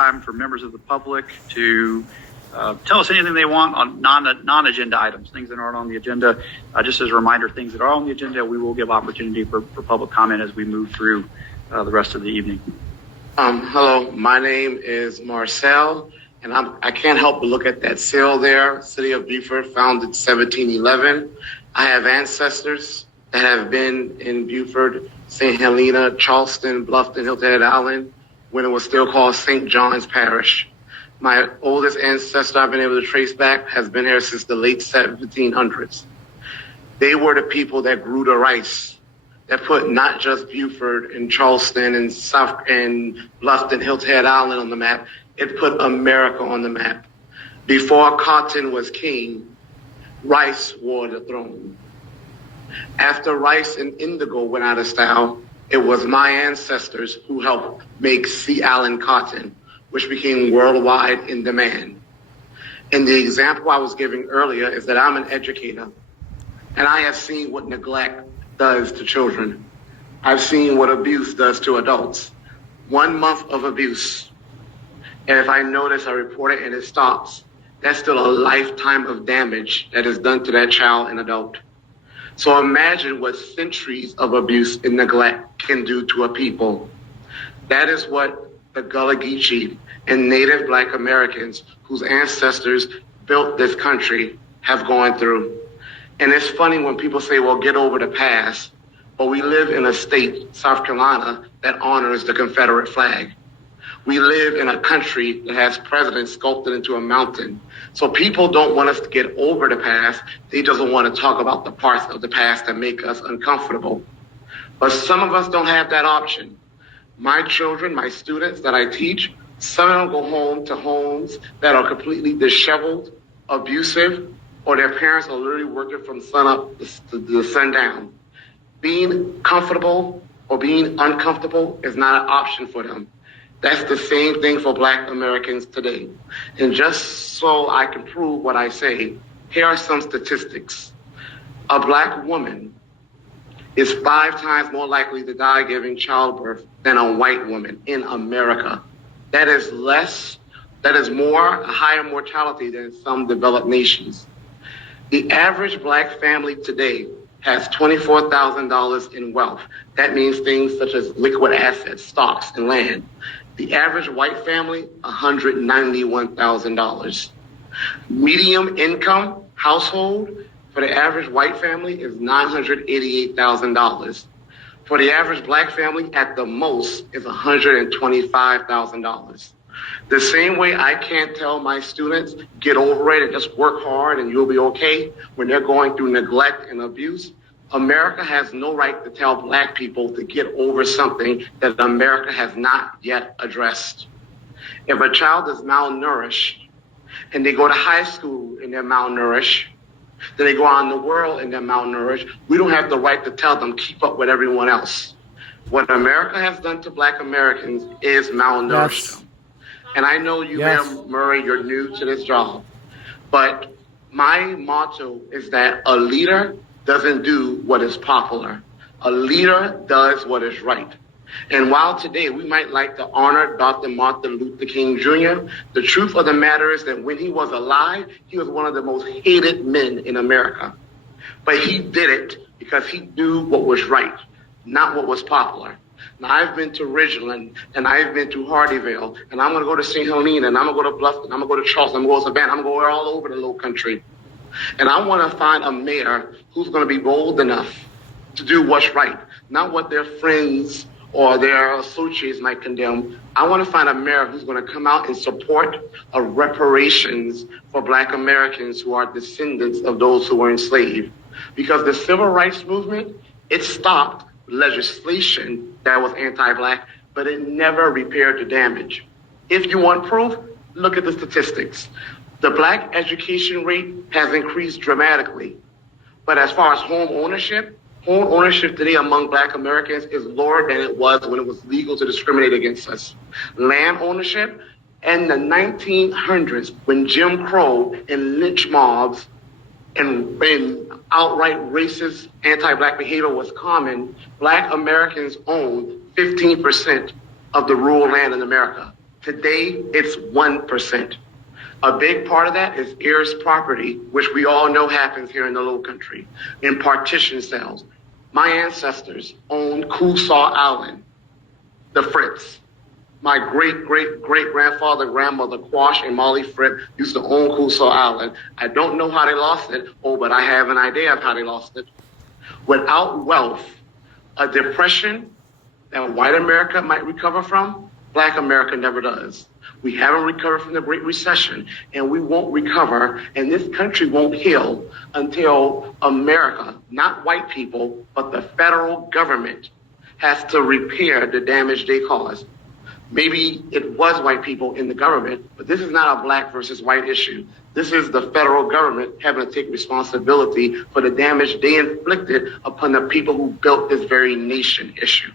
time for members of the public to tell us anything they want on non-agenda items, things that aren't on the agenda. Just as a reminder, things that are on the agenda, we will give opportunity for public comment as we move through the rest of the evening. Hello, my name is Marcel, and I can't help but look at that seal there, City of Beaufort, founded 1711. I have ancestors that have been in Beaufort, St. Helena, Charleston, Bluffton, Hilton Head Island, when it was still called St. John's Parish. My oldest ancestor I've been able to trace back has been here since the late 1700s. They were the people that grew the rice, that put not just Beaufort and Charleston and South and Bluffton, Hilton Head Island on the map, it put America on the map. Before cotton was king, rice wore the throne. After rice and indigo went out of style, it was my ancestors who helped make Sea Island cotton, which became worldwide in demand. And the example I was giving earlier is that I'm an educator, and I have seen what neglect does to children. I've seen what abuse does to adults. 1 month of abuse, and if I notice, I report it and it stops, that's still a lifetime of damage that is done to that child and adult. So imagine what centuries of abuse and neglect can do to a people. That is what the Gullah Geechee and Native Black Americans whose ancestors built this country have gone through. And it's funny when people say, well, get over the past, but we live in a state, South Carolina, that honors the Confederate flag. We live in a country that has presidents sculpted into a mountain. So people don't want us to get over the past. They just don't want to talk about the parts of the past that make us uncomfortable. But some of us don't have that option. My children, my students that I teach, some of them go home to homes that are completely disheveled, abusive, or their parents are literally working from sun up to sundown. Being comfortable or being uncomfortable is not an option for them. That's the same thing for Black Americans today. And just so I can prove what I say, here are some statistics. A Black woman is 5 times more likely to die giving childbirth than a white woman in America. That is a higher mortality than some developed nations. The average Black family today has $24,000 in wealth. That means things such as liquid assets, stocks, and land. The average white family, $191,000. Medium income household for the average white family is $988,000. For the average Black family, at the most, is $125,000. The same way I can't tell my students, get over it and just work hard and you'll be okay when they're going through neglect and abuse, America has no right to tell Black people to get over something that America has not yet addressed. If a child is malnourished and they go to high school and they're malnourished, then they go out in the world and they're malnourished, we don't have the right to tell them keep up with everyone else. What America has done to Black Americans is malnourished them. And I know you, Mayor Murray, you're new to this job, but my motto is that a leader doesn't do what is popular. A leader does what is right. And while today we might like to honor Dr. Martin Luther King Jr., the truth of the matter is that when he was alive, he was one of the most hated men in America. But he did it because he knew what was right, not what was popular. Now, I've been to Ridgeland, and I've been to Hardyville, and I'm going to go to St. Helena, and I'm going to go to Bluffton, I'm going to go to Charleston, I'm going to go to Savannah, I'm going to go all over the low country. And I want to find a mayor who's going to be bold enough to do what's right, not what their friends or their associates might condemn. I want to find a mayor who's going to come out and support a reparations for Black Americans who are descendants of those who were enslaved. Because the civil rights movement, it stopped legislation that was anti-Black, but it never repaired the damage. If you want proof, look at the statistics. The Black education rate has increased dramatically. But as far as home ownership today among Black Americans is lower than it was when it was legal to discriminate against us. Land ownership in the 1900s, when Jim Crow and lynch mobs and outright racist anti-Black behavior was common, Black Americans owned 15% of the rural land in America. Today, it's 1%. A big part of that is heirs property, which we all know happens here in the Low Country, in partition cells. My ancestors owned Coosaw Island, the Fritz. My great-great-great-grandfather, grandmother, Quash and Molly Fripp used to own Coosaw Island. I don't know how they lost it. Oh, but I have an idea of how they lost it. Without wealth, a depression that white America might recover from, Black America never does. We haven't recovered from the Great Recession, and we won't recover, and this country won't heal until America, not white people, but the federal government, has to repair the damage they caused. Maybe it was white people in the government, but this is not a Black versus white issue. This is the federal government having to take responsibility for the damage they inflicted upon the people who built this very nation issue.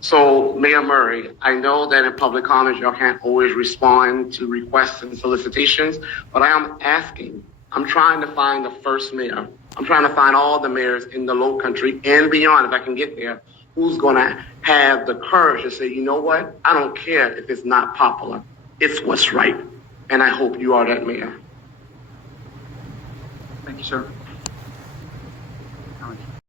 So, Mayor Murray, I know that in public comment, y'all can't always respond to requests and solicitations, but I am asking, I'm trying to find the first mayor. I'm trying to find all the mayors in the Low Country and beyond, if I can get there, who's going to have the courage to say, you know what? I don't care if it's not popular. It's what's right. And I hope you are that mayor. Thank you, sir.